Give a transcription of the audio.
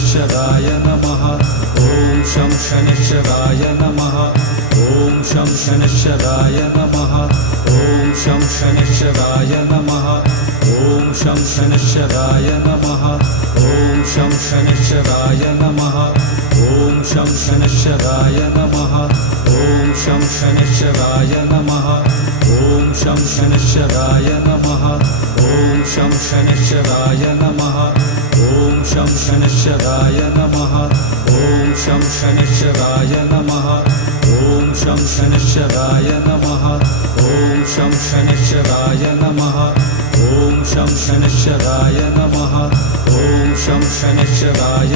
शनैश्चराय नमः ॐ शं शनैश्चराय नमः ॐ शं शनैश्चराय नमः ॐ शं शनैश्चराय नमः ॐ शं शनैश्चराय नमः ॐ शं शनैश्चराय नमः ॐ शं शनैश्चराय नमः ॐ शं शनैश्चराय नमः ॐ शं शनैश्चराय नमः ॐ शं शनैश्चराय नमः ॐ शं शनैश्चराय नमः ॐ शं शनैश्चराय नमः ॐ शं शनैश्चराय नमः ॐ शं शनैश्चराय नमः ॐ शं शनैश्चराय नमः ॐ शं शनैश्चराय